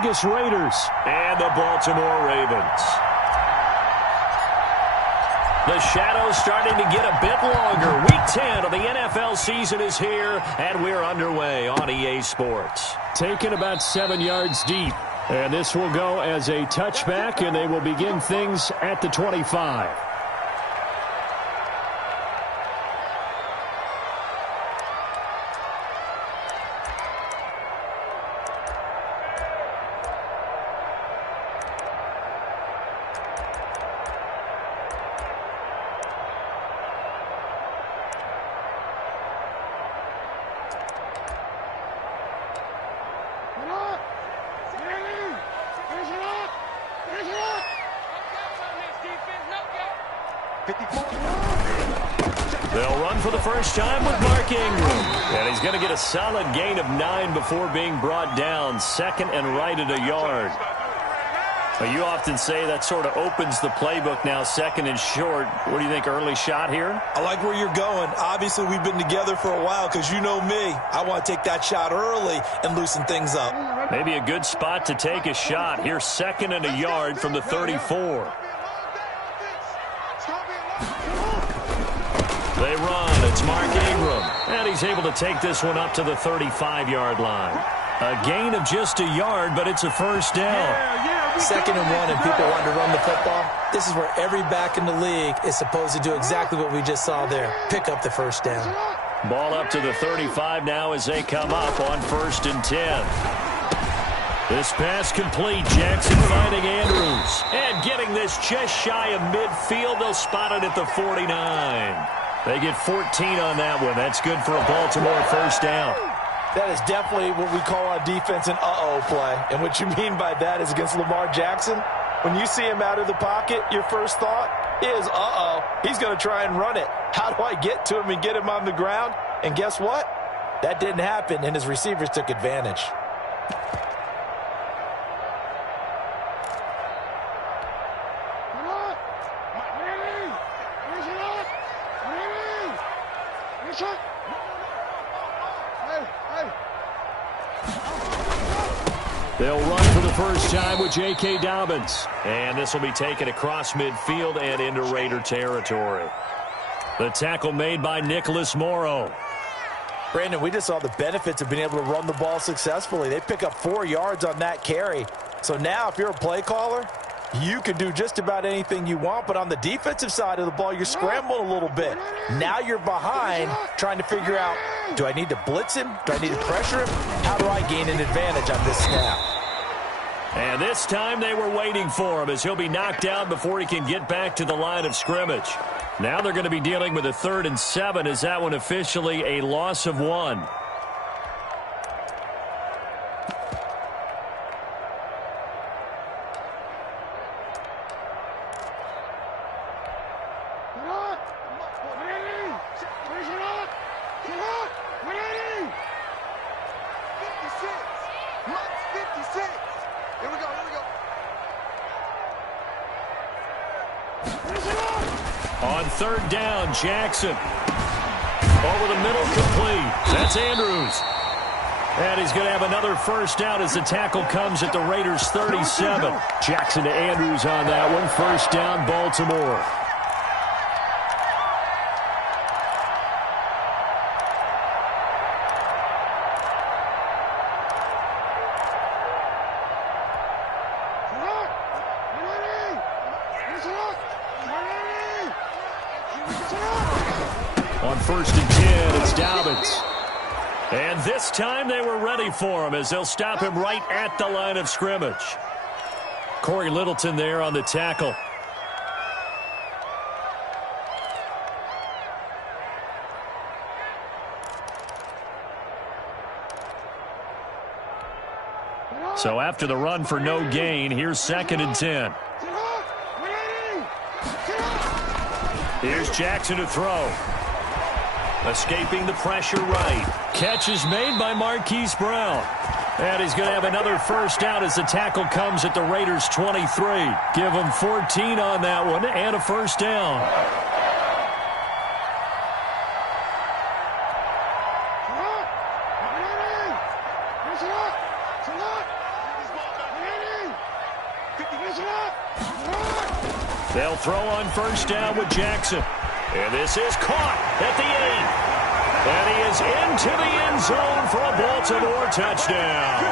Vegas Raiders and the Baltimore Ravens. The shadow's starting to get a bit longer. Week 10 of the NFL season is here, and we're underway on EA Sports. Taken about 7 yards deep. And this will go as a touchback, and they will begin things at the 25. They'll run for the first time with Mark Ingram. And he's going to get a solid gain of 9 before being brought down. Second and right at a yard. But you often say that sort of opens the playbook now, second and short. What do you think, early shot here? I like where you're going. Obviously, we've been together for a while because you know me. I want to take that shot early and loosen things up. Maybe a good spot to take a shot. Here's second and a yard from the 34. They run. It's Mark Ingram. And he's able to take this one up to the 35-yard line. A gain of just a yard, but it's a first down. Second and 1 and people want to run the football. This is where every back in the league is supposed to do exactly what we just saw there. Pick up the first down. Ball up to the 35 now as they come up on 1st and 10. This pass complete. Jackson finding Andrews. And getting this just shy of midfield. They'll spot it at the 49. They get 14 on that one. That's good for a Baltimore first down. That is definitely what we call on defense an uh-oh play. And what you mean by that is against Lamar Jackson, when you see him out of the pocket, your first thought is, uh-oh, he's going to try and run it. How do I get to him and get him on the ground? And guess what? That didn't happen, and his receivers took advantage. They'll run for the first time with J.K. Dobbins. And this will be taken across midfield and into Raider territory. The tackle made by Nicholas Morrow. Brandon, we just saw the benefits of being able to run the ball successfully. They pick up 4 yards on that carry. So now if you're a play caller, you can do just about anything you want. But on the defensive side of the ball, you're scrambling a little bit. Now you're behind trying to figure out, do I need to blitz him? Do I need to pressure him? How do I gain an advantage on this snap? And this time they were waiting for him as he'll be knocked down before he can get back to the line of scrimmage. Now they're going to be dealing with a 3rd and 7 as that one officially a loss of 1. On 3rd down, Jackson. Over the middle, complete. That's Andrews. And he's going to have another first down as the tackle comes at the Raiders' 37. Jackson to Andrews on that one. First down, Baltimore. On 1st and 10, it's Dobbins. And this time they were ready for him as they'll stop him right at the line of scrimmage. Corey Littleton there on the tackle. So after the run for no gain, here's 2nd and 10. Here's Jackson to throw. Escaping the pressure right. Catch is made by Marquise Brown. And he's going to have another first down as the tackle comes at the Raiders' 23. Give him 14 on that one and a first down. They'll throw on first down with Jackson. And this is caught at the 8. And he is into the end zone for a Baltimore touchdown.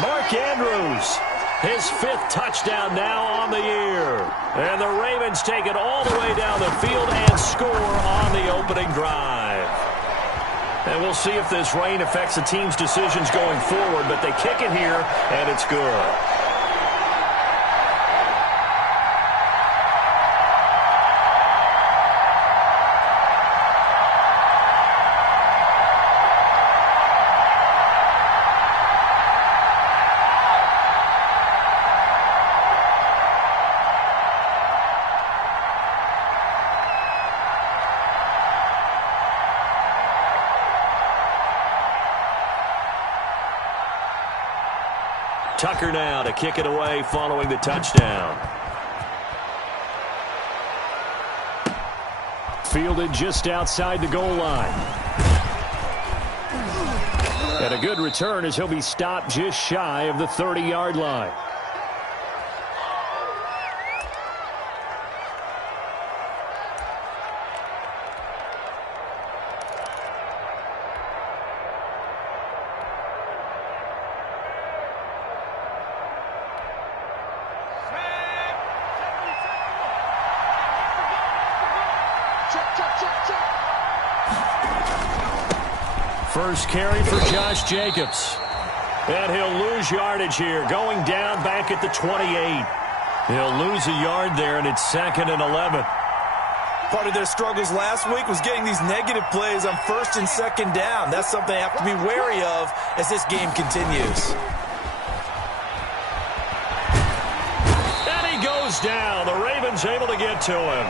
Mark Andrews, his 5th touchdown now on the year. And the Ravens take it all the way down the field and score on the opening drive. And we'll see if this rain affects the team's decisions going forward, but they kick it here, and it's good. Tucker now to kick it away following the touchdown. Fielded just outside the goal line. And a good return as he'll be stopped just shy of the 30-yard line. First carry for Josh Jacobs. And he'll lose yardage here, going down back at the 28. He'll lose a yard there, and it's 2nd and 11. Part of their struggles last week was getting these negative plays on 1st and 2nd down. That's something they have to be wary of as this game continues. And he goes down. The Ravens able to get to him.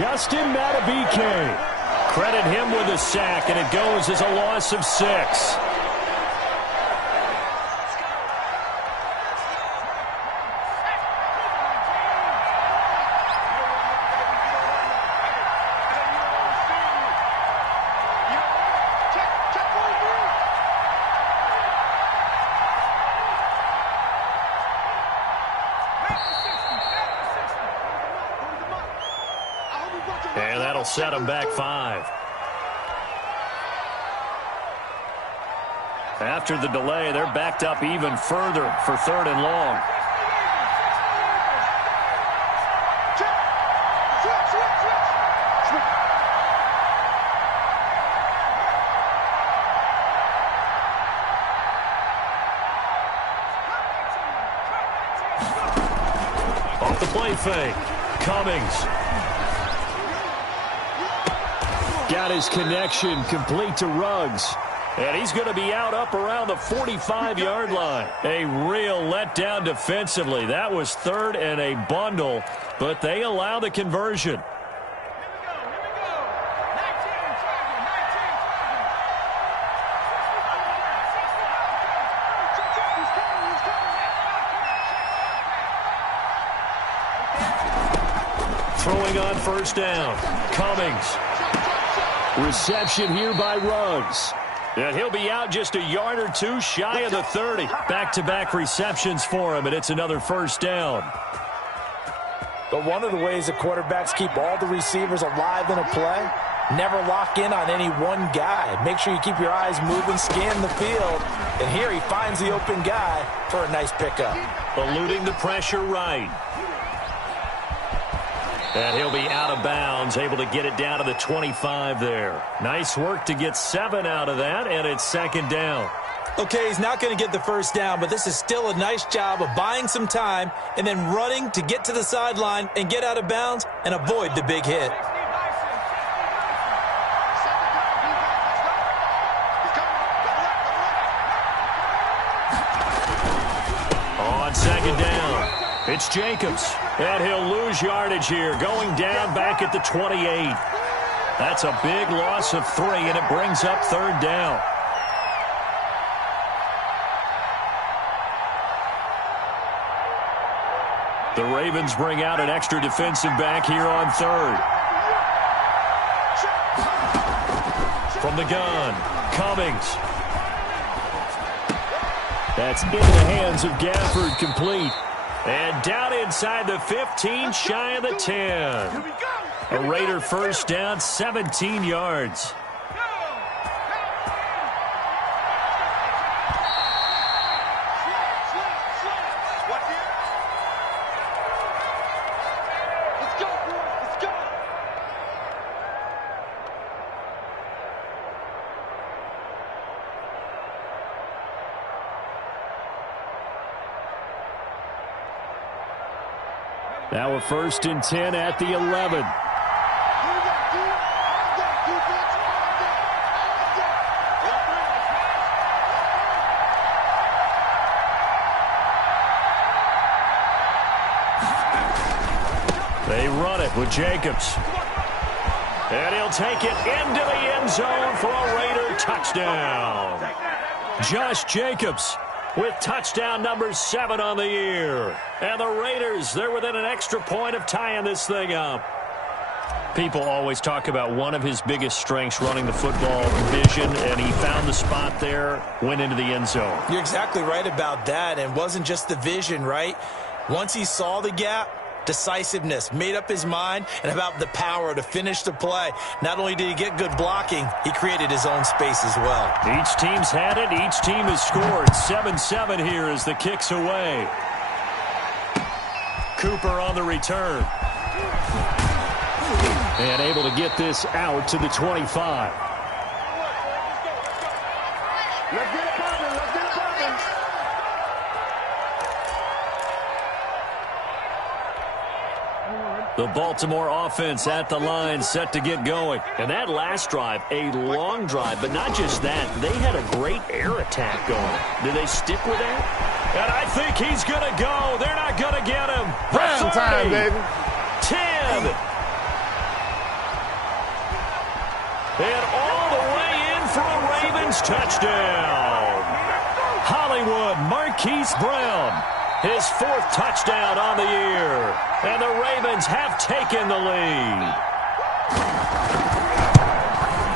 Justin Matabike. Credit him with a sack, and it goes as a loss of 6. And that'll set him back 5. After the delay, they're backed up even further for 3rd and long. Off the play fake. Cummings. Got his connection complete to Ruggs. And he's going to be out up around the 45-yard line. A real letdown defensively. That was 3rd and a bundle, but they allow the conversion. Throwing on first down. Cummings. Reception here by Ruggs. And he'll be out just a yard or 2 shy of the 30. Back-to-back receptions for him, and it's another first down. But one of the ways the quarterbacks keep all the receivers alive in a play, never lock in on any one guy. Make sure you keep your eyes moving, scan the field. And here he finds the open guy for a nice pickup. Eluding the pressure right. And he'll be out of bounds, able to get it down to the 25 there. Nice work to get 7 out of that, and it's 2nd down. Okay, he's not going to get the first down, but this is still a nice job of buying some time and then running to get to the sideline and get out of bounds and avoid the big hit. On 2nd down. It's Jacobs, and he'll lose yardage here, going down back at the 28. That's a big loss of 3, and it brings up 3rd down. The Ravens bring out an extra defensive back here on 3rd. From the gun, Cummings. That's in the hands of Gafford, complete. And down inside the 15, shy of the 10. A Raider first down, 17 yards. Now a 1st and 10 at the 11. They run it with Jacobs. And he'll take it into the end zone for a Raider touchdown. Josh Jacobs with touchdown number 7 on the year. And the Raiders, they're within an extra point of tying this thing up. People always talk about one of his biggest strengths, running the football, vision, and he found the spot there, went into the end zone. You're exactly right about that, and it wasn't just the vision, right? Once he saw the gap, decisiveness, made up his mind, and about the power to finish the play. Not only did he get good blocking, he created his own space as well. Each team's had it. Each team has scored. 7-7 here as the kick's away. Cooper on the return. And able to get this out to the 25. Let's get it poppin'. Let's get it poppin'. The Baltimore offense at the line, set to get going. And that last drive, a long drive, but not just that. They had a great air attack going. Do they stick with that? And I think he's going to go. They're not going to get him. Prime time, baby. 10. And all the way in for a Ravens touchdown. Hollywood Marquise Brown, his 4th touchdown on the year. And the Ravens have taken the lead.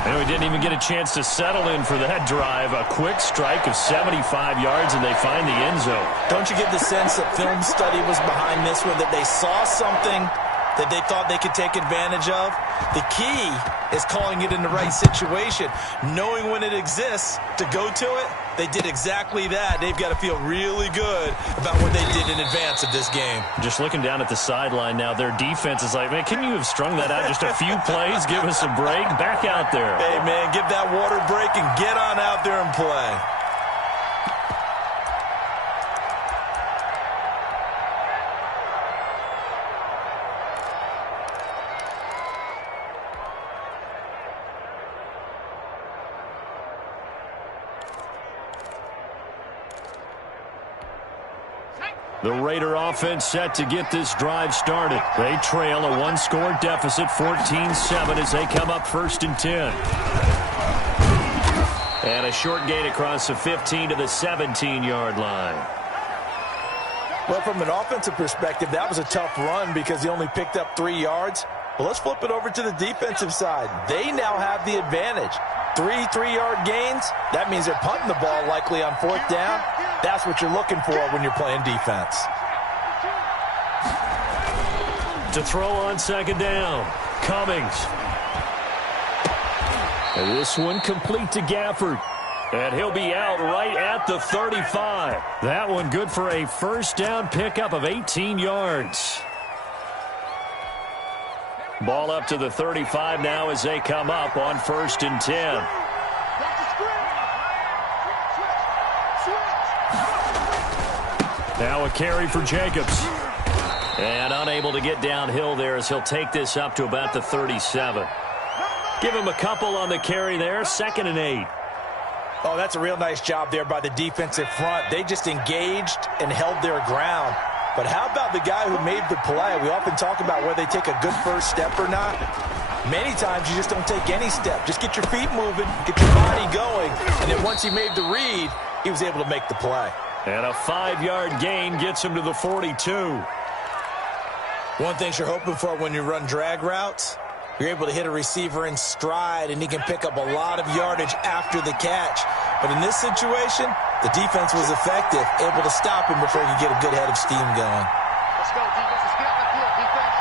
And we didn't even get a chance to settle in for that drive. A quick strike of 75 yards, and they find the end zone. Don't you get the sense that film study was behind this one, that they saw something that they thought they could take advantage of? The key is calling it in the right situation, knowing when it exists to go to it. They did exactly that. They've got to feel really good about what they did in advance of this game. Just looking down at the sideline now, their defense is like, man, can you have strung that out just a few plays? Give us a break. Back out there. Hey, man, give that water break and get on out there and play. The Raider offense set to get this drive started. They trail a 1-score deficit, 14-7, as they come up 1st and 10. And a short gain across the 15 to the 17-yard line. Well, from an offensive perspective, that was a tough run because he only picked up 3 yards. But let's flip it over to the defensive side. They now have the advantage. 3 3-yard gains, that means they're punting the ball likely on 4th down. That's what you're looking for when you're playing defense. To throw on 2nd down, Cummings. And this one complete to Gafford. And he'll be out right at the 35. That one good for a 1st down pickup of 18 yards. Ball up to the 35 now as they come up on 1st and 10. Now a carry for Jacobs. And unable to get downhill there as he'll take this up to about the 37. Give him a couple on the carry there, 2nd and 8. Oh, that's a real nice job there by the defensive front. They just engaged and held their ground. But how about the guy who made the play? We often talk about whether they take a good first step or not. Many times you just don't take any step. Just get your feet moving, get your body going, and then once he made the read, he was able to make the play. And a 5-yard gain gets him to the 42. One thing you're hoping for when you run drag routes, you're able to hit a receiver in stride, and he can pick up a lot of yardage after the catch. But in this situation, The defense was effective, able to stop him before he could get a good head of steam going. Let's go, defense. Let's get out the field, defense.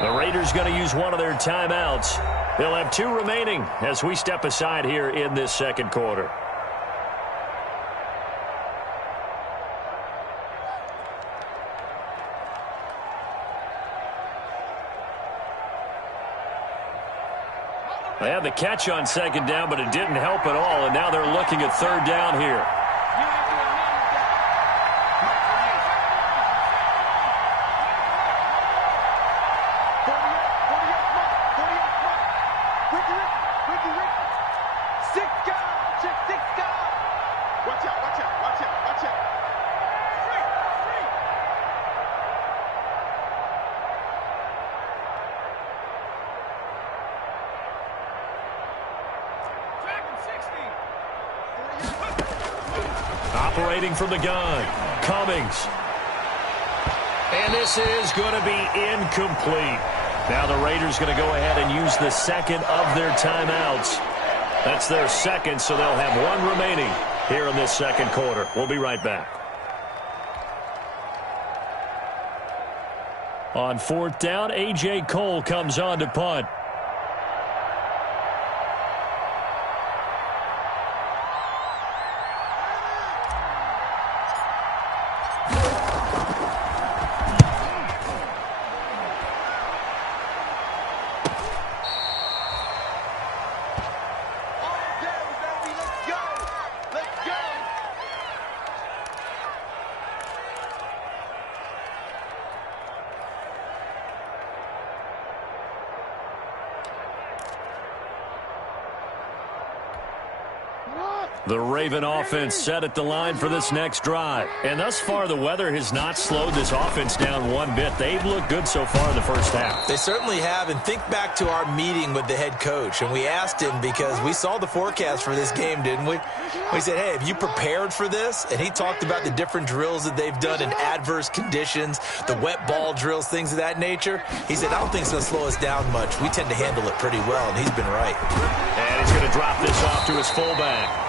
The Raiders going to use one of their timeouts. They'll have 2 remaining as we step aside here in this second quarter. They had the catch on second down, but it didn't help at all, and now they're looking at third down here. Operating from the gun, Cummings. And this is going to be incomplete. Now the Raiders going to go ahead and use the second of their timeouts. That's their second, so they'll have 1 remaining here in this second quarter. We'll be right back. On 4th down, A.J. Cole comes on to punt. The Raven offense set at the line for this next drive. And thus far, the weather has not slowed this offense down one bit. They've looked good so far in the first half. They certainly have. And think back to our meeting with the head coach. And we asked him, because we saw the forecast for this game, didn't we? We said, hey, have you prepared for this? And he talked about the different drills that they've done in adverse conditions, the wet ball drills, things of that nature. He said, I don't think it's going to slow us down much. We tend to handle it pretty well, and he's been right. And he's going to drop this off to his fullback.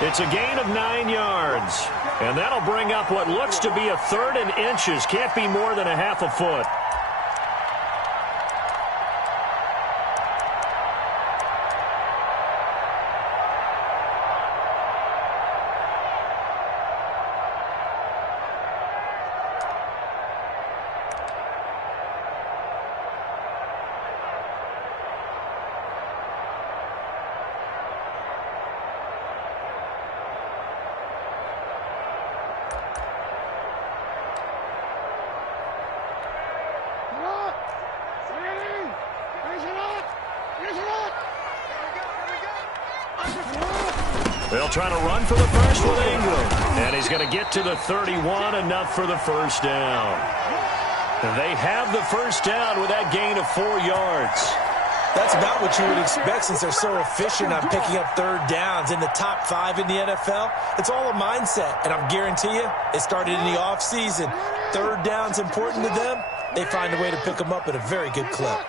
It's a gain of 9 yards. And that'll bring up what looks to be a 3rd and inches. Can't be more than a half a foot. They'll try to run for the first with Ingram. And he's going to get to the 31, enough for the first down. They have the first down with that gain of 4 yards. That's about what you would expect since they're so efficient on picking up 3rd downs in the top 5 in the NFL. It's all a mindset, and I guarantee you, it started in the offseason. 3rd down's important to them. They find a way to pick them up at a very good clip.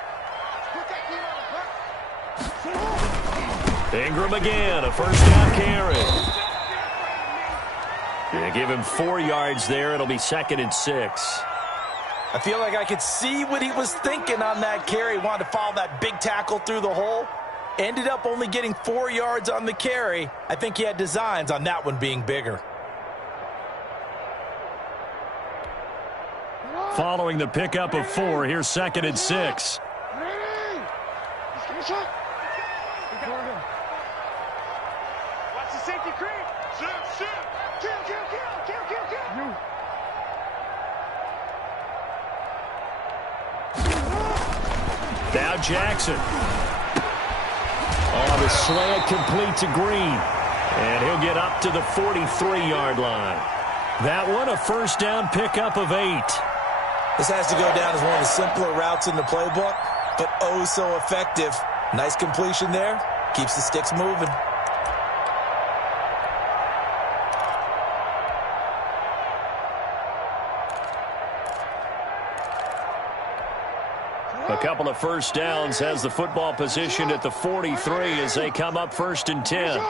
Ingram again, a first down carry. They give him 4 yards there. It'll be 2nd and 6. I feel like I could see what he was thinking on that carry. Wanted to follow that big tackle through the hole. Ended up only getting 4 yards on the carry. I think he had designs on that one being bigger. Following the pickup of 4, here's 2nd and 6. Watch the safety creep. Shoot. Kill. Now Jackson. On the slant, complete to Green. And he'll get up to the 43-yard line. That one, a first down pickup of 8. This has to go down as one of the simpler routes in the playbook, but oh so effective. Nice completion there. Keeps the sticks moving. A couple of first downs has the football positioned at the 43 as they come up 1st and 10.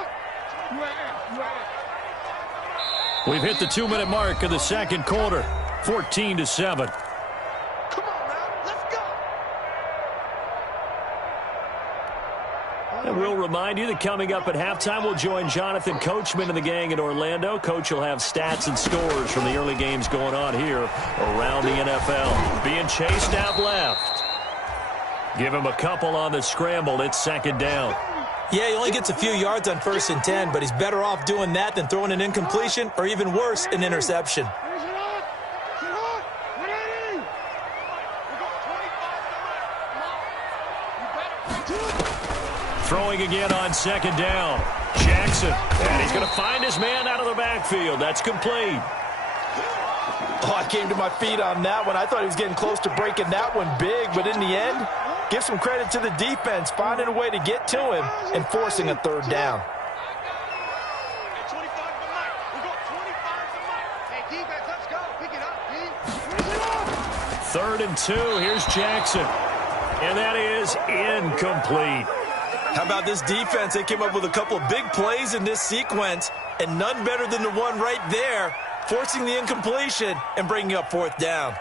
We've hit the 2-minute mark of the second quarter, 14-7. And we'll remind you that coming up at halftime, we'll join Jonathan Coachman and the gang in Orlando. Coach will have stats and scores from the early games going on here around the NFL. Being chased out left. Give him a couple on the scramble. It's 2nd down. Yeah, he only gets a few yards on 1st and 10, but he's better off doing that than throwing an incompletion or even worse, an interception. Throwing again on 2nd down. Jackson, and he's going to find his man out of the backfield. That's complete. Oh, I came to my feet on that one. I thought he was getting close to breaking that one big, but in the end, give some credit to the defense, finding a way to get to him and forcing a 3rd down. Third and 2. Here's Jackson. And that is incomplete. How about this defense? They came up with a couple of big plays in this sequence, and none better than the one right there, forcing the incompletion and bringing up 4th down.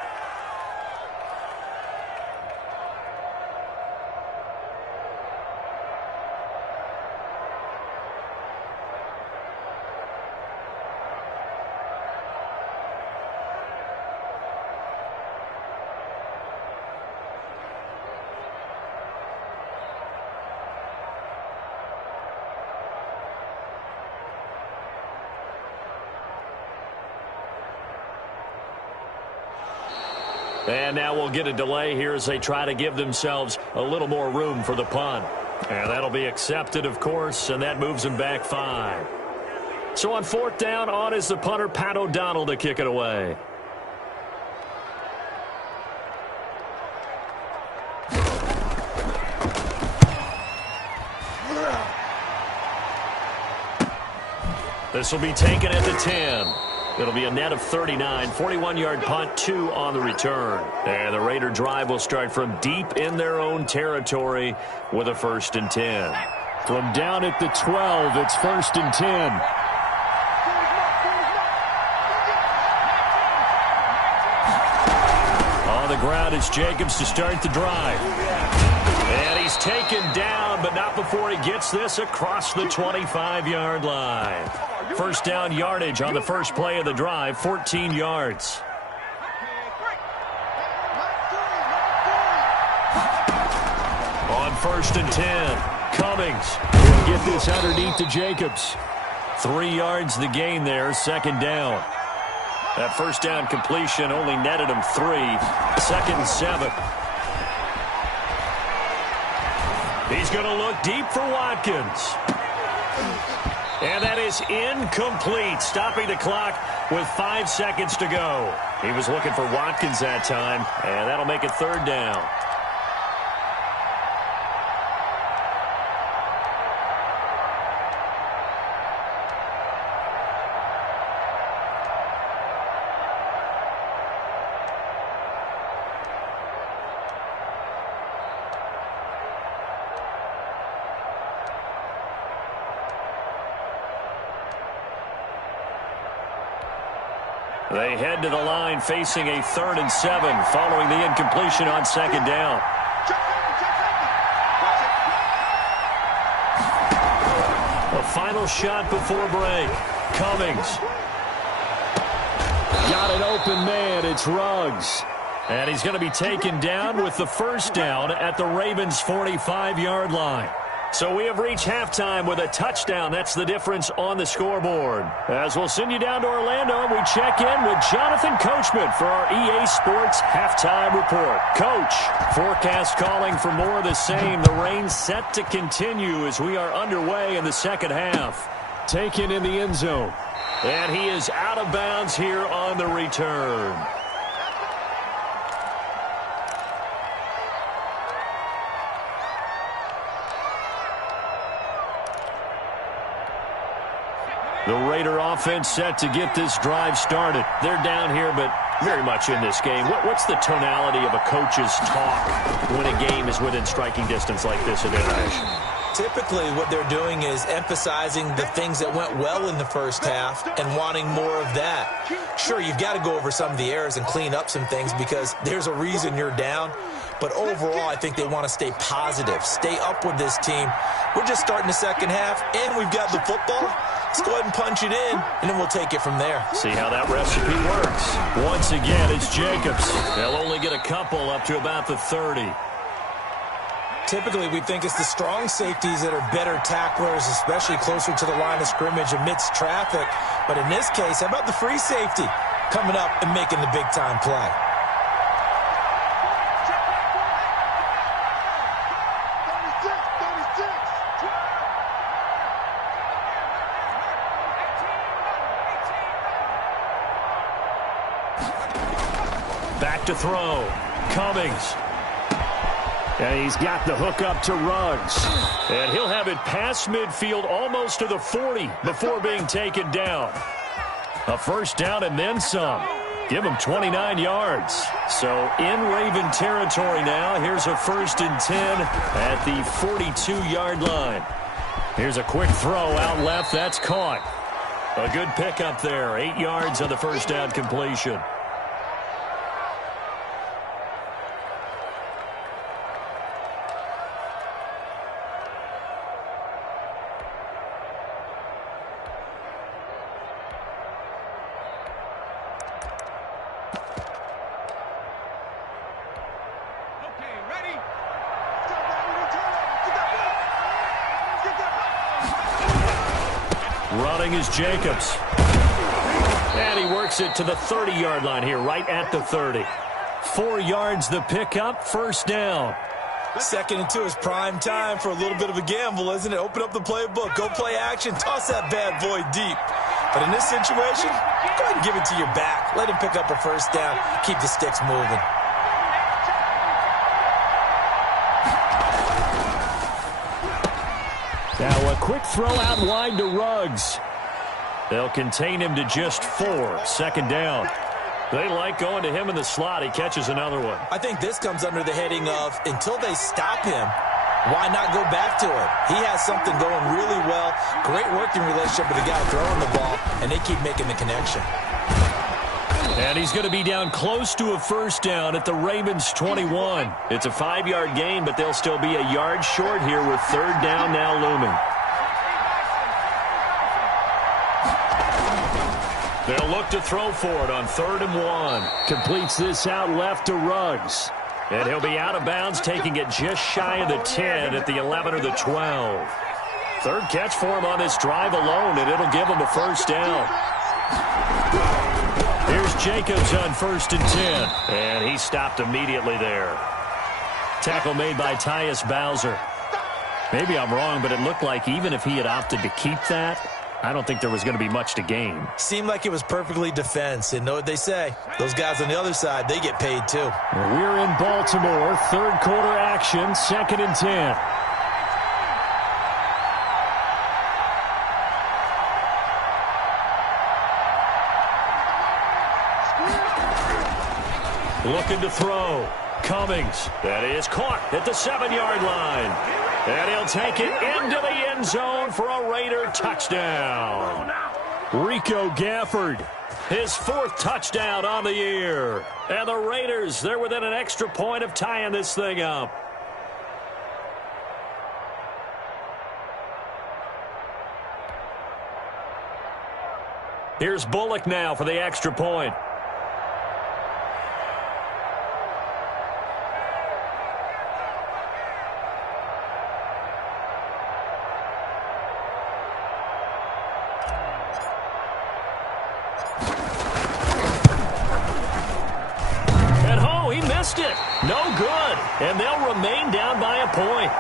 And now we'll get a delay here as they try to give themselves a little more room for the punt. And that'll be accepted, of course, and that moves them back 5. So on 4th down, on is the punter, Pat O'Donnell, to kick it away. This will be taken at the 10. It'll be a net of 39, 41-yard punt, 2 on the return. And the Raider drive will start from deep in their own territory with a 1st and 10. From down at the 12, it's 1st and 10. On the ground, it's Jacobs to start the drive. And he's taken down, but not before he gets this across the 25-yard line. 1st down yardage on the first play of the drive, 14 yards. On 1st and 10, Cummings will get this underneath to Jacobs. 3 yards the gain there, 2nd down. That 1st down completion only netted him 3. 2nd and 7. He's going to look deep for Watkins. And that is incomplete, stopping the clock with 5 seconds to go. He was looking for Watkins that time, and that'll make it 3rd down. They head to the line facing a 3rd and 7 following the incompletion on 2nd down. A final shot before break. Cummings. Got an open man. It's Ruggs. And he's going to be taken down with the 1st down at the Ravens' 45-yard line. So we have reached halftime with a touchdown. That's the difference on the scoreboard. As we'll send you down to Orlando, and we check in with Jonathan Coachman for our EA Sports Halftime Report. Coach, forecast calling for more of the same. The rain set to continue as we are underway in the second half. Taken in the end zone. And he is out of bounds here on the return. The Raider offense set to get this drive started. They're down here, but very much in this game. What's the tonality of a coach's talk when a game is within striking distance like this at International? Typically, what they're doing is emphasizing the things that went well in the first half and wanting more of that. Sure, you've got to go over some of the errors and clean up some things because there's a reason you're down. But overall, I think they want to stay positive, stay up with this team. We're just starting the second half, and we've got the football. Let's go ahead and punch it in, and then we'll take it from there. See how that recipe works. Once again, it's Jacobs. They'll only get a couple up to about the 30. Typically, we think it's the strong safeties that are better tacklers, especially closer to the line of scrimmage amidst traffic. But in this case, how about the free safety coming up and making the big-time play? Back to throw. Cummings. And he's got the hook up to Ruggs. And he'll have it past midfield almost to the 40 before being taken down. A first down and then some. Give him 29 yards. So in Raven territory now. Here's a 1st and 10 at the 42-yard line. Here's a quick throw out left. That's caught. A good pickup there. 8 yards on the first down completion. Running is Jacobs. And he works it to the 30-yard line here, right at the 30. 4 yards the pickup, first down. 2nd and 2 is prime time for a little bit of a gamble, isn't it? Open up the playbook, go play action, toss that bad boy deep. But in this situation, go ahead and give it to your back. Let him pick up a first down, keep the sticks moving. Now a quick throw out wide to Ruggs. They'll contain him to just 4. 2nd down. They like going to him in the slot. He catches another one. I think this comes under the heading of until they stop him, why not go back to it? He has something going really well. Great working relationship with the guy throwing the ball, and they keep making the connection. And he's going to be down close to a first down at the Ravens 21. It's a 5-yard gain, but they'll still be a yard short here with 3rd down now looming. They'll look to throw for it on 3rd and 1. Completes this out left to Ruggs. And he'll be out of bounds, taking it just shy of the 10 at the 11 or the 12. 3rd catch for him on this drive alone, and it'll give him a first down. Here's Jacobs on 1st and 10. And he stopped immediately there. Tackle made by Tyus Bowser. Maybe I'm wrong, but it looked like even if he had opted to keep that, I don't think there was going to be much to gain. Seemed like it was perfectly defense. And know what they say? Those guys on the other side, they get paid too. We're in Baltimore. 3rd quarter action. 2nd and 10. Looking to throw. Cummings. That is caught at the 7-yard line. And he'll take it into the end zone for a Raider touchdown. Rico Gafford, his 4th touchdown on the year. And the Raiders, they're within an extra point of tying this thing up. Here's Bullock now for the extra point. It. No good. And they'll remain down by a point.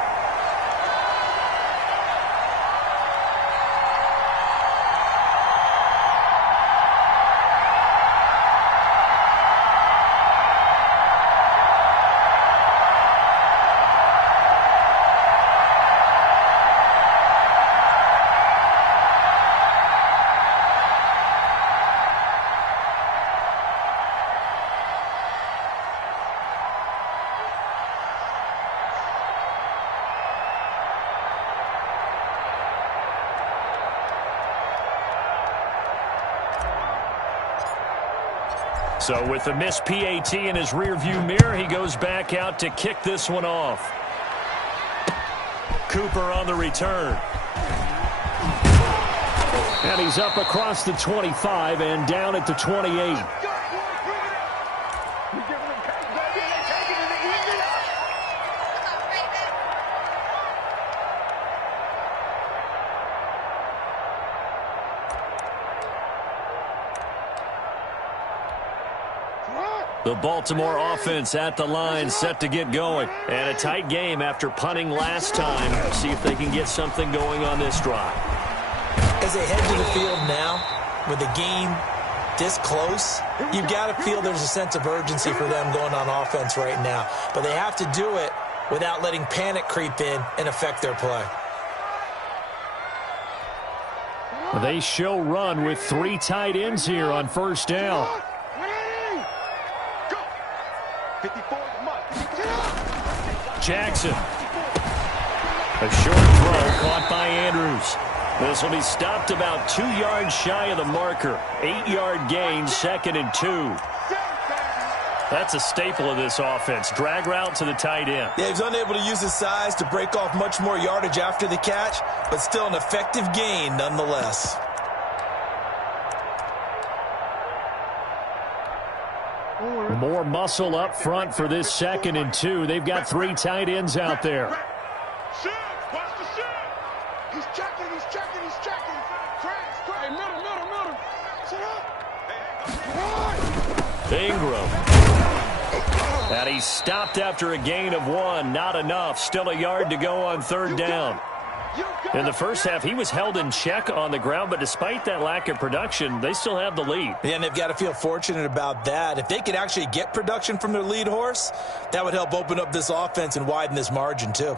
So with the missed PAT in his rearview mirror, he goes back out to kick this one off. Cooper on the return. And he's up across the 25 and down at the 28. The Baltimore offense at the line, set to get going. And a tight game after punting last time. See if they can get something going on this drive. As they head to the field now, with the game this close, you've got to feel there's a sense of urgency for them going on offense right now. But they have to do it without letting panic creep in and affect their play. They show run with 3 tight ends here on first down. Jackson. A short throw caught by Andrews. This will be stopped about 2 yards shy of the marker. 8-yard gain, 2nd and 2. That's a staple of this offense. Drag route to the tight end. Yeah, he's unable to use his size to break off much more yardage after the catch, but still an effective gain nonetheless. More muscle up front for this 2nd and 2. They've got 3 tight ends out there. He's checking. Hey, middle. Sit up. Ingram. And he's stopped after a gain of 1. Not enough. Still a yard to go on 3rd down. In the first half, he was held in check on the ground, but despite that lack of production, they still have the lead. Yeah, and they've got to feel fortunate about that. If they could actually get production from their lead horse, that would help open up this offense and widen this margin too.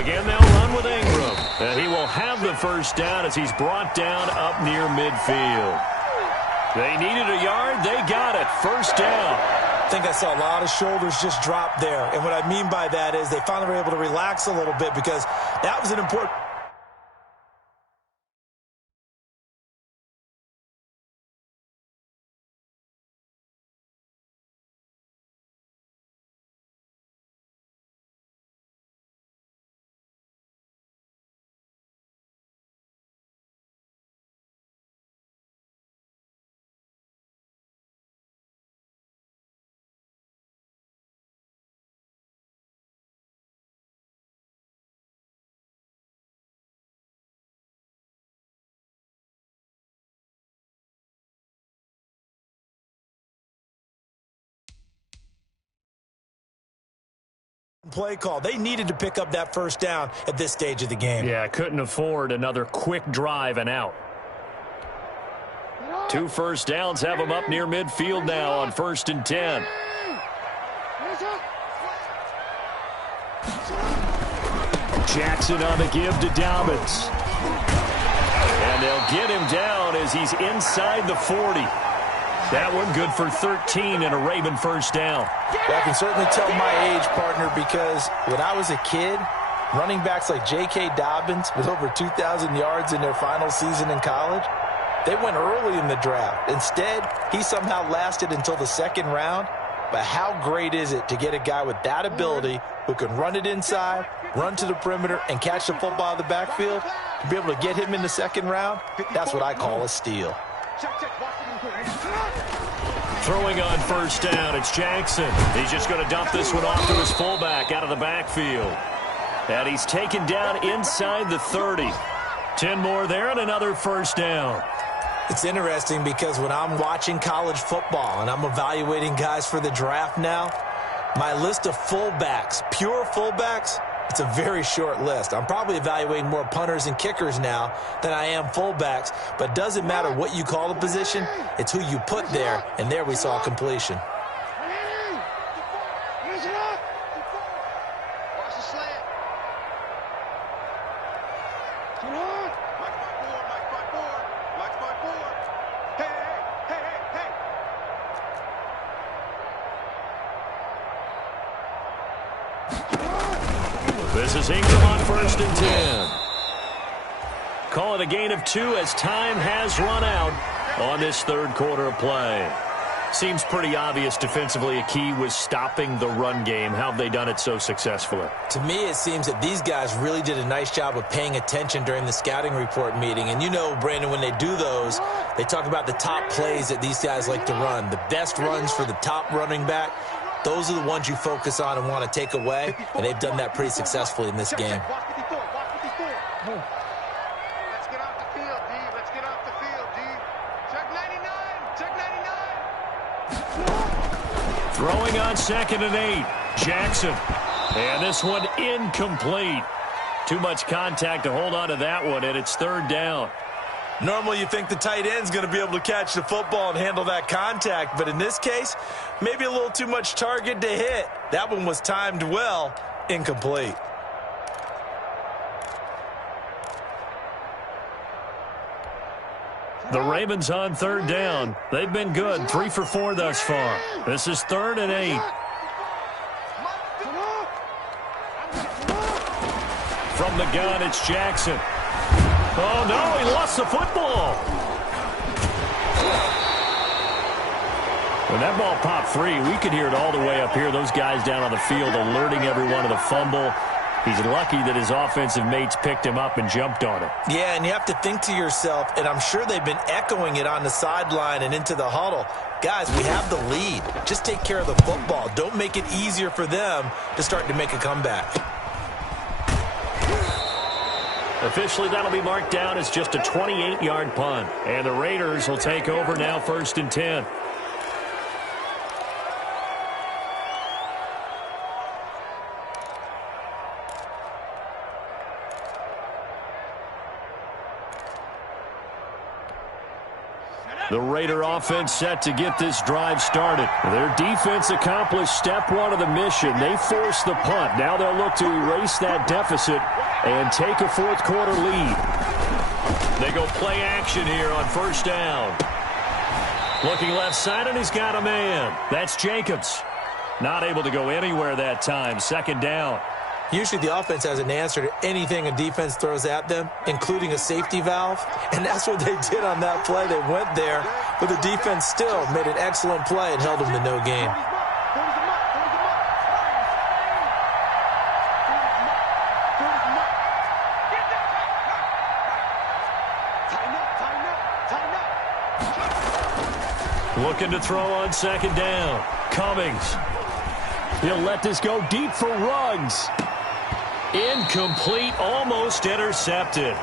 Again, they'll run with Ingram. And he will have the first down as he's brought down up near midfield. They needed a yard. They got it. First down. I think I saw a lot of shoulders just drop there. And what I mean by that is they finally were able to relax a little bit because that was an important... play call. They needed to pick up that first down at this stage of the game. Yeah, couldn't afford another quick drive and out. 2 first downs have them up near midfield now on 1st and 10. Jackson on the give to Dobbins. And they'll get him down as he's inside the 40. That one good for 13 and a Raven first down. Well, I can certainly tell my age, partner, because when I was a kid, running backs like J.K. Dobbins with over 2,000 yards in their final season in college, they went early in the draft. Instead, he somehow lasted until the 2nd round. But how great is it to get a guy with that ability who can run it inside, run to the perimeter, and catch the football out of the backfield? To be able to get him in the 2nd round, that's what I call a steal. Throwing on first down, it's Jackson. He's just going to dump this one off to his fullback out of the backfield. And he's taken down inside the 30. 10 more there and another first down. It's interesting because when I'm watching college football and I'm evaluating guys for the draft now, my list of fullbacks, pure fullbacks, It's a very short list. I'm probably evaluating more punters and kickers now than I am fullbacks, but it doesn't matter what you call the position. It's who you put there, and there we saw completion. This is Ingram on 1st and 10. Call it a gain of 2 as time has run out on this third quarter of play. Seems pretty obvious defensively a key was stopping the run game. How have they done it so successfully? To me, it seems that these guys really did a nice job of paying attention during the scouting report meeting. And you know, Brandon, when they do those, they talk about the top plays that these guys like to run. The best runs for the top running back. Those are the ones you focus on and want to take away, and they've done that pretty successfully in this game. Let's get off the field, D. Let's get off the field, D. Check 99. Check 99. Throwing on 2nd and 8. Jackson. And this one incomplete. Too much contact to hold on to that one, and it's 3rd down. Normally you think the tight end's going to be able to catch the football and handle that contact, but in this case, maybe a little too much target to hit. That one was timed well, incomplete. The Ravens on 3rd down. They've been good, 3 for 4 thus far. This is 3rd and 8. From the gun, it's Jackson. Oh, no, he lost the football. When that ball popped free, we could hear it all the way up here. Those guys down on the field alerting everyone of the fumble. He's lucky that his offensive mates picked him up and jumped on it. Yeah, and you have to think to yourself, and I'm sure they've been echoing it on the sideline and into the huddle. Guys, we have the lead. Just take care of the football. Don't make it easier for them to start to make a comeback. Officially, that'll be marked down as just a 28-yard punt. And the Raiders will take over now 1st and 10. The Raider offense set to get this drive started. Their defense accomplished step 1 of the mission. They forced the punt. Now they'll look to erase that deficit and take a 4th quarter lead. They go play action here on 1st down. Looking left side, and he's got a man. That's Jacobs. Not able to go anywhere that time. 2nd down. Usually the offense has an answer to anything a defense throws at them, including a safety valve. And that's what they did on that play. They went there, but the defense still made an excellent play and held them to no gain. Looking to throw on 2nd down. Cummings. He'll let this go deep for Ruggs. Incomplete, almost intercepted.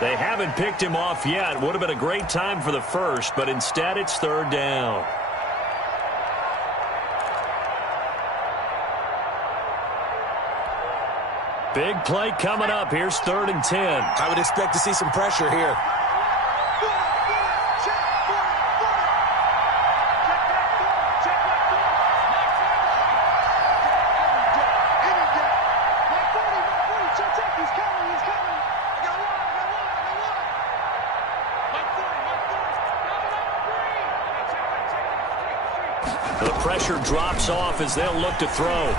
They haven't picked him off yet. Would have been a great time for the first, but instead it's 3rd down. Big play coming up. Here's 3rd and 10. I would expect to see some pressure here. The pressure drops off as they'll look to throw.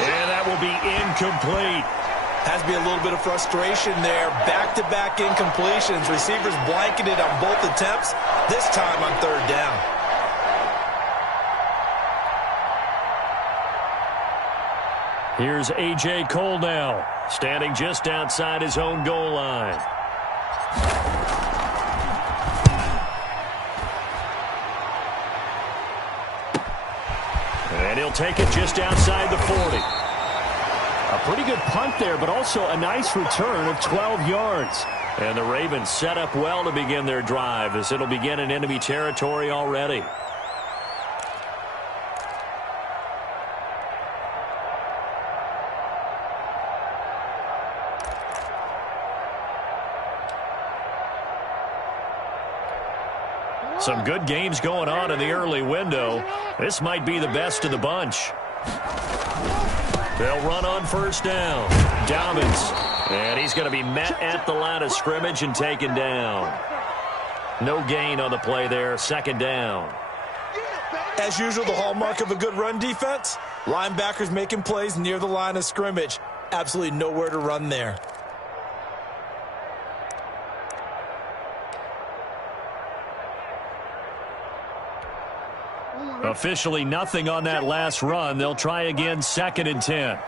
And that will be incomplete. Has to be a little bit of frustration there. Back-to-back incompletions. Receivers blanketed on both attempts, this time on 3rd down. Here's A.J. Cole now, standing just outside his own goal line. And he'll take it just outside the 40. A pretty good punt there, but also a nice return of 12 yards. And the Ravens set up well to begin their drive as it'll begin in enemy territory already. Some good games going on in the early window. This might be the best of the bunch. They'll run on first down. Dobbins. And he's going to be met at the line of scrimmage and taken down. No gain on the play there. Second down. As usual, the hallmark of a good run defense, linebackers making plays near the line of scrimmage. Absolutely nowhere to run there. Officially nothing on that last run. They'll try again, 2nd and 10.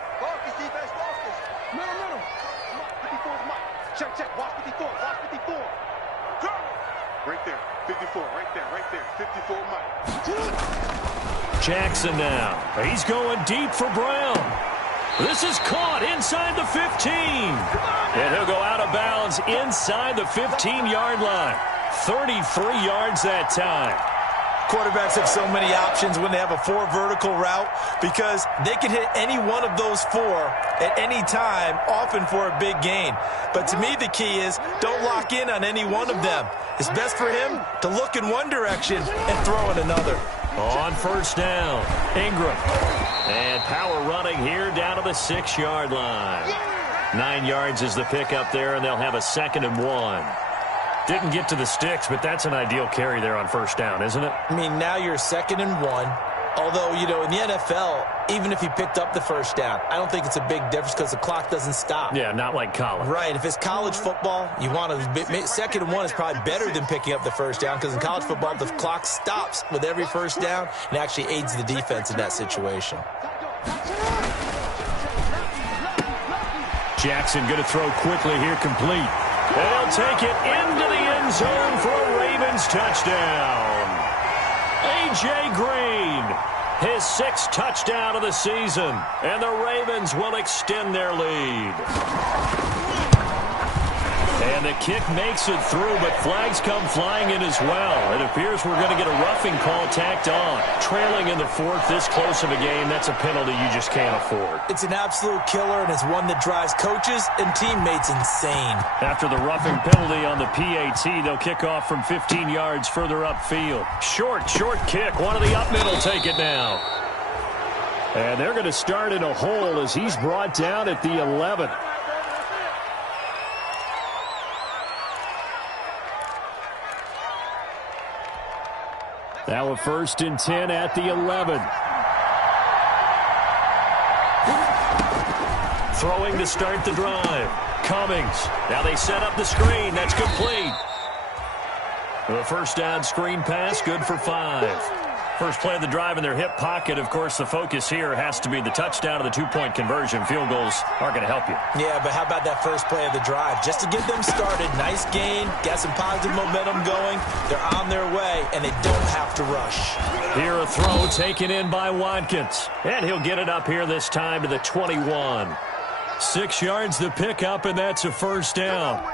Right there, 54, right there, 54, Mike. Jackson now. He's going deep for Brown. This is caught inside the 15. And he'll go out of bounds inside the 15-yard line. 33 yards that time. Quarterbacks have so many options when they have a 4 vertical route because they can hit any one of those 4 at any time, often for a big gain. But to me, the key is don't lock in on any one of them. It's best for him to look in one direction and throw in another. On first down, Ingram. And power running here down to the 6-yard line. 9 yards is the pickup there, and they'll have a 2nd and 1. Didn't get to the sticks, but that's an ideal carry there on first down, isn't it? I mean, now you're 2nd and 1. Although, you know, in the NFL, even if he picked up the first down, I don't think it's a big difference because the clock doesn't stop. Yeah, not like college. Right. If it's college football, you want to 2nd and 1 is probably better than picking up the first down because in college football, the clock stops with every first down and actually aids the defense in that situation. Jackson going to throw quickly here, complete. And he'll take it into the end zone for a Ravens touchdown. A.J. Green, his 6th touchdown of the season, and the Ravens will extend their lead. And the kick makes it through, but flags come flying in as well. It appears we're going to get a roughing call tacked on. Trailing in the 4th, this close of a game, that's a penalty you just can't afford. It's an absolute killer, and it's one that drives coaches and teammates insane. After the roughing penalty on the PAT, they'll kick off from 15 yards further upfield. Short kick. One of the up middle take it now. And they're going to start in a hole as he's brought down at the 11. Now a 1st and 10 at the 11. Throwing to start the drive. Cummings. Now they set up the screen. That's complete. The first down screen pass, good for 5. First play of the drive in their hip pocket. Of course, the focus here has to be the touchdown of the 2-point conversion. Field goals aren't going to help you. Yeah, but how about that first play of the drive? Just to get them started, nice gain, got some positive momentum going. They're on their way, and they don't have to rush. Here a throw taken in by Watkins. And he'll get it up here this time to the 21. 6 yards the pickup, and that's a first down.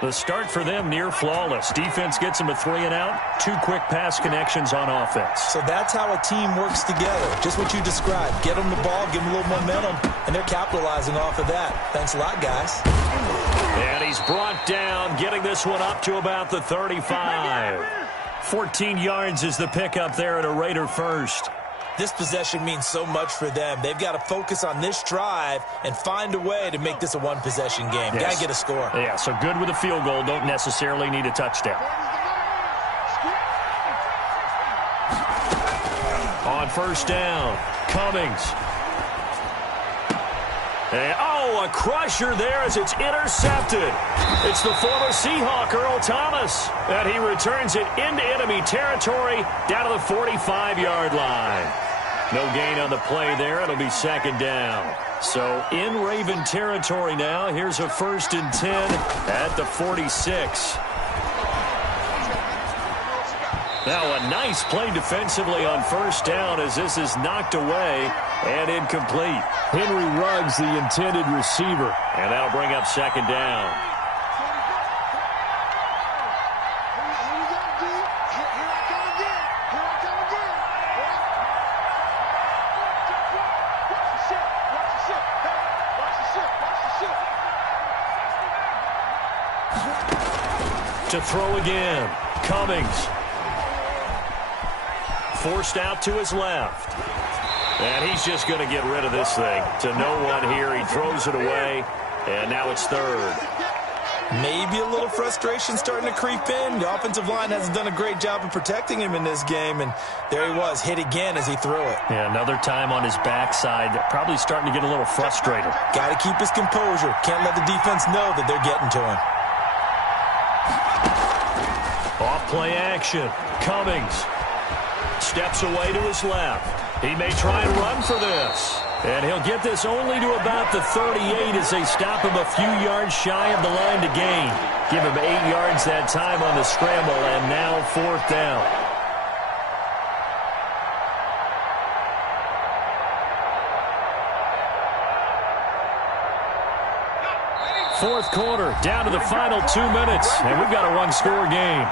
The start for them near flawless. Defense gets them a 3 and out. 2 quick pass connections on offense. So that's how a team works together. Just what you described. Get them the ball, give them a little momentum, and they're capitalizing off of that. Thanks a lot, guys. And he's brought down, getting this one up to about the 35. 14 yards is the pickup there at a Raider first. This possession means so much for them. They've got to focus on this drive and find a way to make this a one-possession game. Yes. Got to get a score. Yeah, so good with a field goal. Don't necessarily need a touchdown. On first down, Cummings. And, a crusher there as it's intercepted. It's the former Seahawk, Earl Thomas. And he returns it into enemy territory down to the 45-yard line. No gain on the play there. It'll be 2nd down. So in Raven territory now. Here's a 1st and 10 at the 46. Now a nice play defensively on first down as this is knocked away and incomplete. Henry Ruggs, the intended receiver. And that'll bring up 2nd down. To throw again. Cummings. forced out to his left. And he's just going to get rid of this thing. To no one here. He throws it away. And now it's third. Maybe a little frustration starting to creep in. The offensive line hasn't done a great job of protecting him in this game, and there he was, hit again as he threw it. Yeah, another time on his backside, probably starting to get a little frustrated. Got to keep his composure. Can't let the defense know that they're getting to him. Off play action. Cummings steps away to his left. He may try and run for this. And he'll get this only to about the 38 as they stop him a few yards shy of the line to gain. Give him 8 yards that time on the scramble, and now fourth down. Fourth quarter, down to the final 2 minutes, and we've got a one-score game.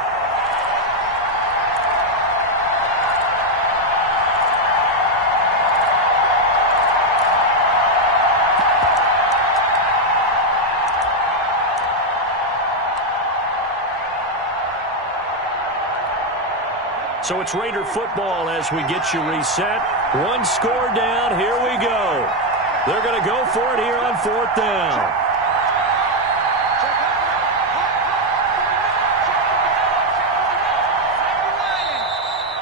So it's Raider football as we get you reset. One score down. Here we go. They're going to go for it here on fourth down.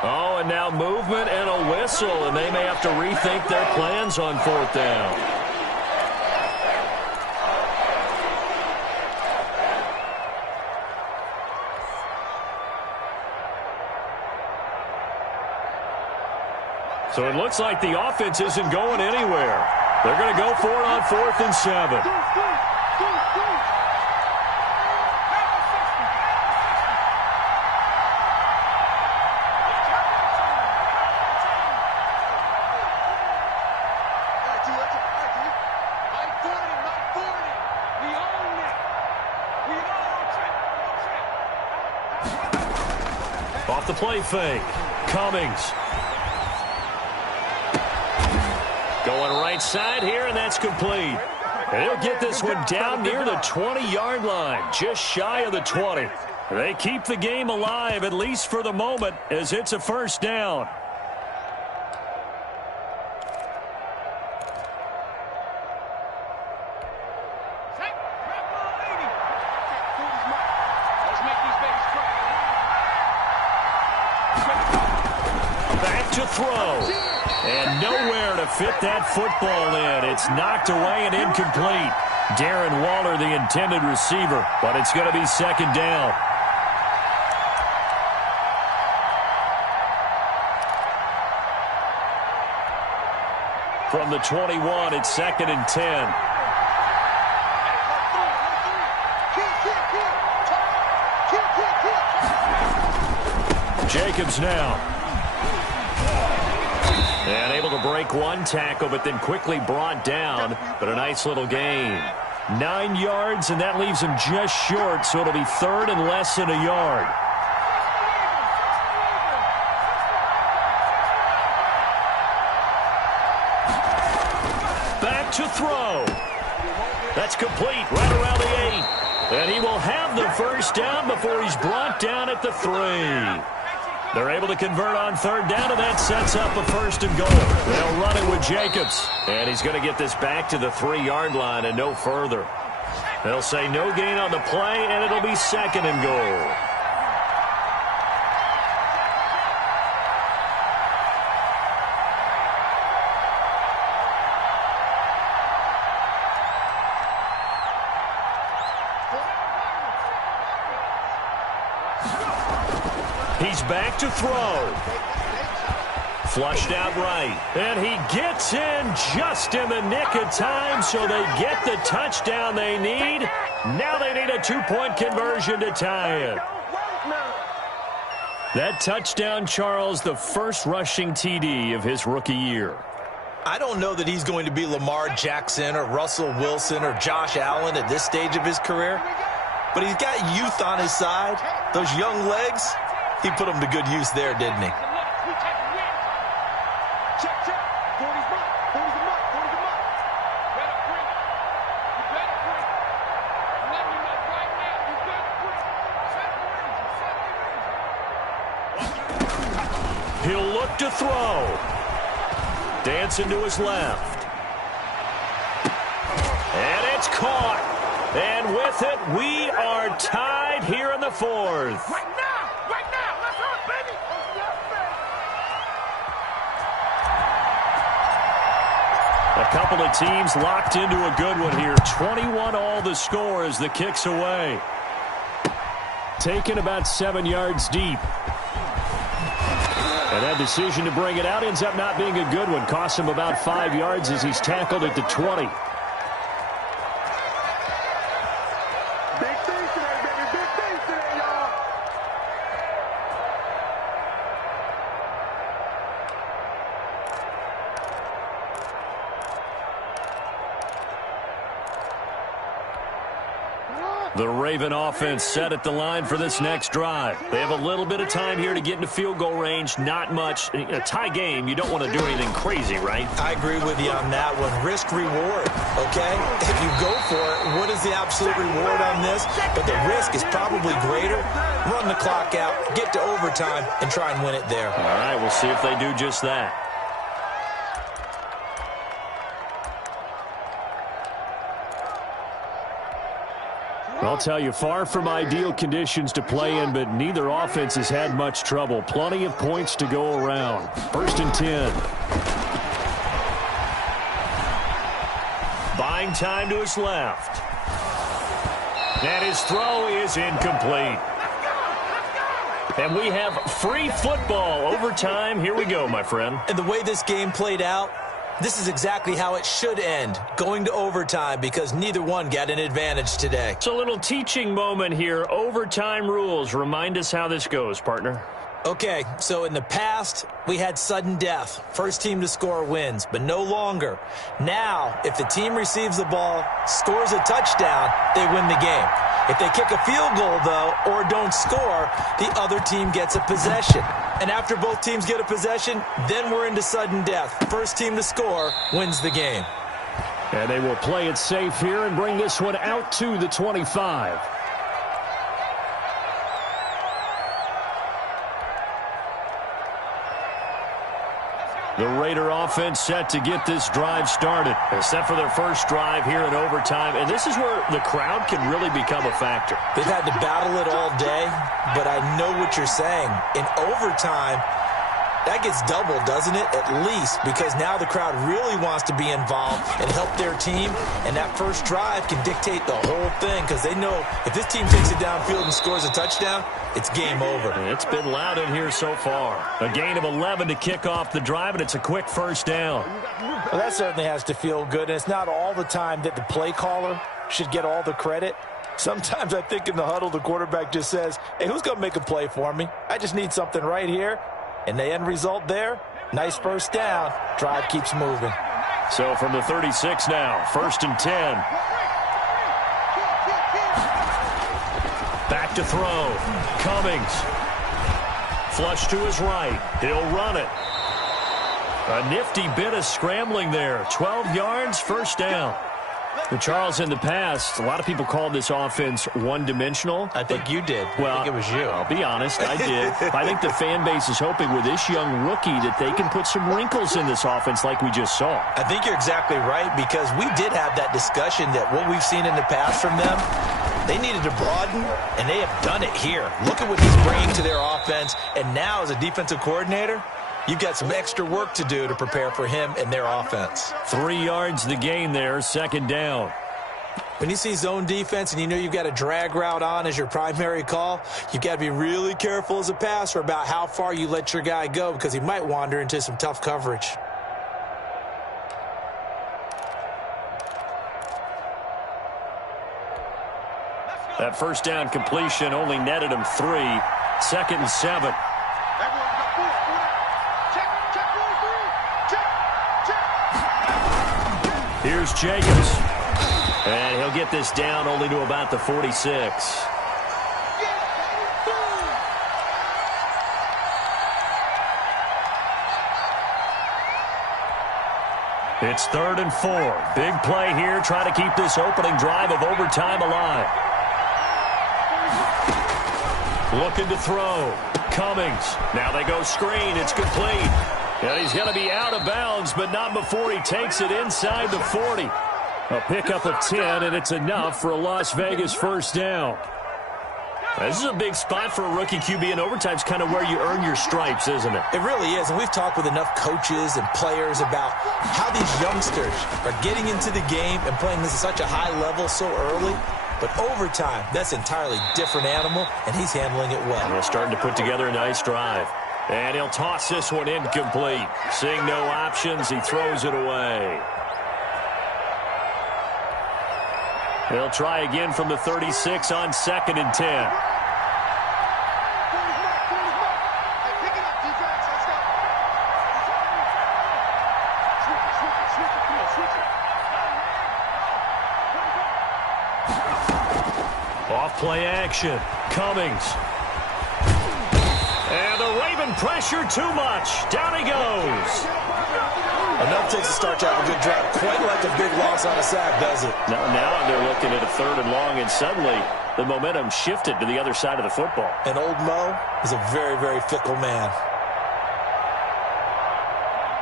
Oh, and now movement and a whistle, and they may have to rethink their plans on fourth down. So it looks like the offense isn't going anywhere. They're going to go for it on 4th and 7. Off the play fake. Cummings. Going right side here, and that's complete. And he'll get this one down near the 20-yard line, just shy of the 20. They keep the game alive, at least for the moment, as it's a first down. Back to throw. And nowhere to fit that football in. It's knocked away and incomplete. Darren Waller, the intended receiver, but it's going to be second down. From the 21, it's 2nd and 10. Jacobs now. And able to break one tackle, but then quickly brought down. But a nice little gain. 9 yards, and that leaves him just short, so it'll be 3rd and less than a yard. Back to throw. That's complete right around the 8. And he will have the first down before he's brought down at the 3. They're able to convert on 3rd down, and that sets up a 1st and goal. They'll run it with Jacobs. And he's going to get this back to the 3-yard line and no further. They'll say no gain on the play, and it'll be 2nd and goal. He's back to throw. Flushed out right. And he gets in just in the nick of time, so they get the touchdown they need. Now they need a 2-point conversion to tie it. That touchdown, Charles, the first rushing TD of his rookie year. I don't know that he's going to be Lamar Jackson or Russell Wilson or Josh Allen at this stage of his career, but he's got youth on his side. Those young legs, he put them to good use there, didn't he? He'll look to throw. Dancing to his left. And it's caught. And with it, we are tied here in the fourth. Right now, let's run, baby. A couple of teams locked into a good one here. 21 all the score as the kick's away. Taken about 7 yards deep. And that decision to bring it out ends up not being a good one. Costs him about 5 yards as he's tackled at the 20. Big things today, baby. Big things today, y'all. The Raven offense set at the line for this next drive. They have a little bit of time here to get into field goal range. Not much. In a tie game, you don't want to do anything crazy, right? I agree with you on that one. Risk reward, okay? If you go for it, what is the absolute reward on this? But the risk is probably greater. Run the clock out, get to overtime, and try and win it there. All right, we'll see if they do just that. I'll tell you, far from ideal conditions to play in, but neither offense has had much trouble. Plenty of points to go around. 1st and 10. Buying time to his left. And his throw is incomplete. And we have free football. Overtime. Here we go, my friend. And the way this game played out, this is exactly how it should end, going to overtime, because neither one got an advantage today. It's a little teaching moment here. Overtime rules. Remind us how this goes, partner. Okay, so in the past, we had sudden death. First team to score wins, but no longer. Now, if the team receives the ball, scores a touchdown, they win the game. If they kick a field goal, though, or don't score, the other team gets a possession. And after both teams get a possession, then we're into sudden death. First team to score wins the game. And they will play it safe here and bring this one out to the 25. The Raider offense set to get this drive started. They're set for their first drive here in overtime. And this is where the crowd can really become a factor. They've had to battle it all day, but I know what you're saying. In overtime, that gets doubled, doesn't it? At least, because now the crowd really wants to be involved and help their team. And that first drive can dictate the whole thing, because they know if this team takes it downfield and scores a touchdown, it's game over. It's been loud in here so far. A gain of 11 to kick off the drive, and it's a quick first down. Well, that certainly has to feel good. And it's not all the time that the play caller should get all the credit. Sometimes I think in the huddle, the quarterback just says, hey, who's going to make a play for me? I just need something right here. And the end result there, nice first down. Drive keeps moving. So from the 36 now, 1st and 10. Back to throw. Cummings. Flush to his right. He'll run it. A nifty bit of scrambling there. 12 yards, first down. Well, Charles, in the past, a lot of people called this offense one-dimensional. I think you did. Well, I think it was you. I'll be honest, I did. I think the fan base is hoping with this young rookie that they can put some wrinkles in this offense like we just saw. I think you're exactly right, because we did have that discussion that what we've seen in the past from them, they needed to broaden, and they have done it here. Look at what he's bringing to their offense, and now as a defensive coordinator, you've got some extra work to do to prepare for him and their offense. 3 yards the gain there, second down. When you see zone defense and you know you've got a drag route on as your primary call, you've got to be really careful as a passer about how far you let your guy go, because he might wander into some tough coverage. That first down completion only netted him 3. 2nd and 7. Here's Jacobs. And he'll get this down only to about the 46. It's 3rd and 4. Big play here, trying to keep this opening drive of overtime alive. Looking to throw. Cummings. Now they go screen. It's complete. And he's going to be out of bounds, but not before he takes it inside the 40. A pickup of 10, and it's enough for a Las Vegas first down. This is a big spot for a rookie QB, and overtime is kind of where you earn your stripes, isn't it? It really is, and we've talked with enough coaches and players about how these youngsters are getting into the game and playing this at such a high level so early. But overtime, that's an entirely different animal, and he's handling it well. And he's starting to put together a nice drive. And he'll toss this one incomplete. Seeing no options, he throws it away. They'll try again from the 36 on 2nd and 10. Off play action. Cummings. And the Raven pressure too much. Down he goes. Enough takes to start to have a good drive. Quite like a big loss on a sack, does it? Now they're looking at a 3rd and long, and suddenly the momentum shifted to the other side of the football. And old Mo is a very, very fickle man.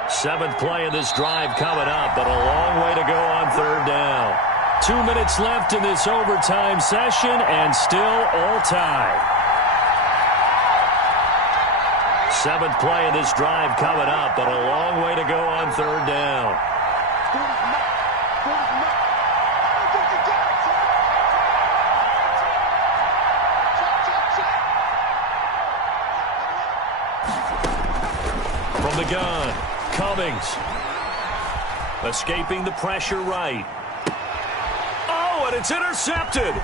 7th play of this drive coming up, but a long way to go on 3rd down. 2 minutes left in this overtime session, and still all tied. 7th play of this drive coming up, but a long way to go on 3rd down. From the gun, Cummings. Escaping the pressure right. Oh, and it's intercepted.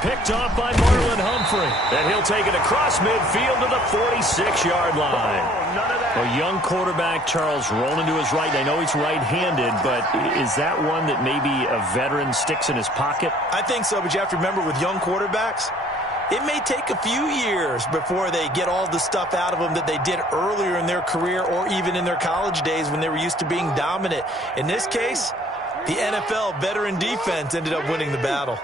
Picked off by Marlon Humphrey. And he'll take it across midfield to the 46-yard line. Oh, none of that. A young quarterback, Charles, rolling to his right. I know he's right-handed, but is that one that maybe a veteran sticks in his pocket? I think so, but you have to remember with young quarterbacks, it may take a few years before they get all the stuff out of them that they did earlier in their career or even in their college days when they were used to being dominant. In this case, the NFL veteran defense ended up winning the battle.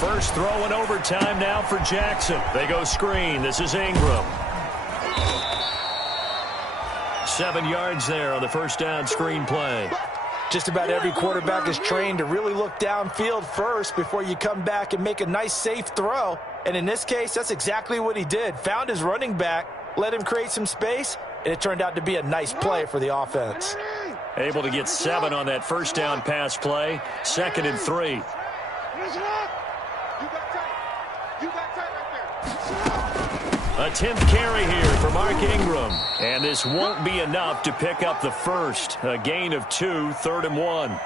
First throw in overtime now for Jackson. They go screen. This is Ingram. 7 yards there on the first down screen play. Just about every quarterback is trained to really look downfield first before you come back and make a nice, safe throw. And in this case, that's exactly what he did. Found his running back, let him create some space, and it turned out to be a nice play for the offense. Able to get 7 on that first down pass play. 2nd and 3. A 10th carry here for Mark Ingram. And this won't be enough to pick up the first. A gain of 2, 3rd and 1.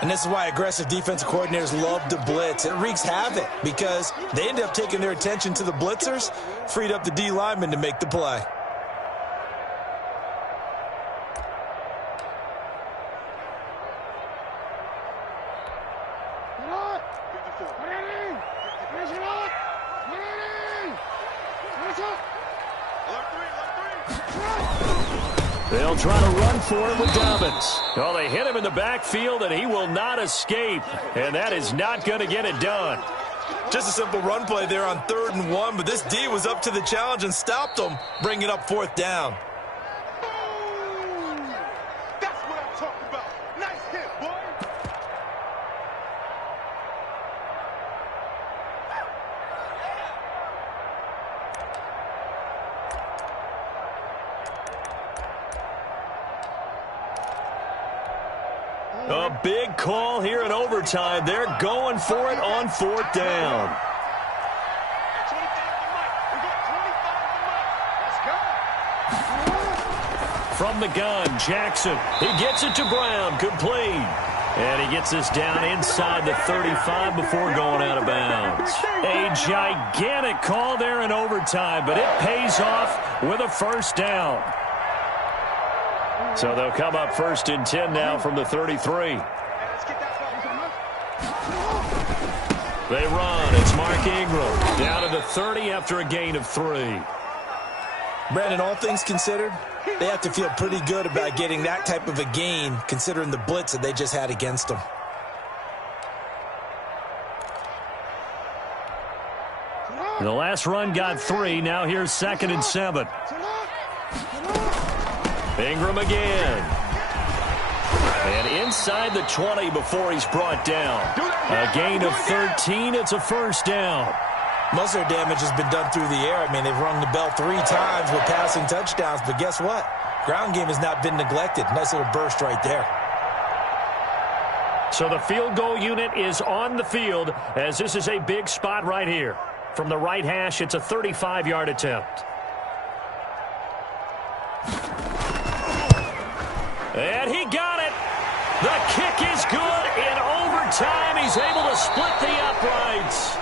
And this is why aggressive defensive coordinators love to blitz. It wreaks havoc because they end up taking their attention to the blitzers, freed up the D lineman to make the play. They'll try to run for it with Dobbins. Oh, they hit him in the backfield, and he will not escape. And that is not going to get it done. Just a simple run play there on 3rd and 1, but this D was up to the challenge and stopped them, bringing up 4th down. That's what I'm talking about. Nice hit, boy. A big call here in overtime. They're going for it on 4th down. 25 to Mike. We got 25 to Mike. Let's go. From the gun, Jackson. He gets it to Brown. Complete. And he gets this down inside the 35 before going out of bounds. A gigantic call there in overtime, but it pays off with a first down. So they'll come up 1st and 10 now from the 33. They run. It's Mark Ingram. Down to the 30 after a gain of 3. Brandon, all things considered, they have to feel pretty good about getting that type of a gain considering the blitz that they just had against them. The last run got 3. Now here's 2nd and 7. Ingram again. And inside the 20 before he's brought down. A gain of 13. It's a first down. Most of their damage has been done through the air. I mean, they've rung the bell 3 times with passing touchdowns. But guess what? Ground game has not been neglected. Nice little burst right there. So the field goal unit is on the field as this is a big spot right here. From the right hash, it's a 35-yard attempt. And he got it. The kick is good. In overtime, he's able to split the uprights.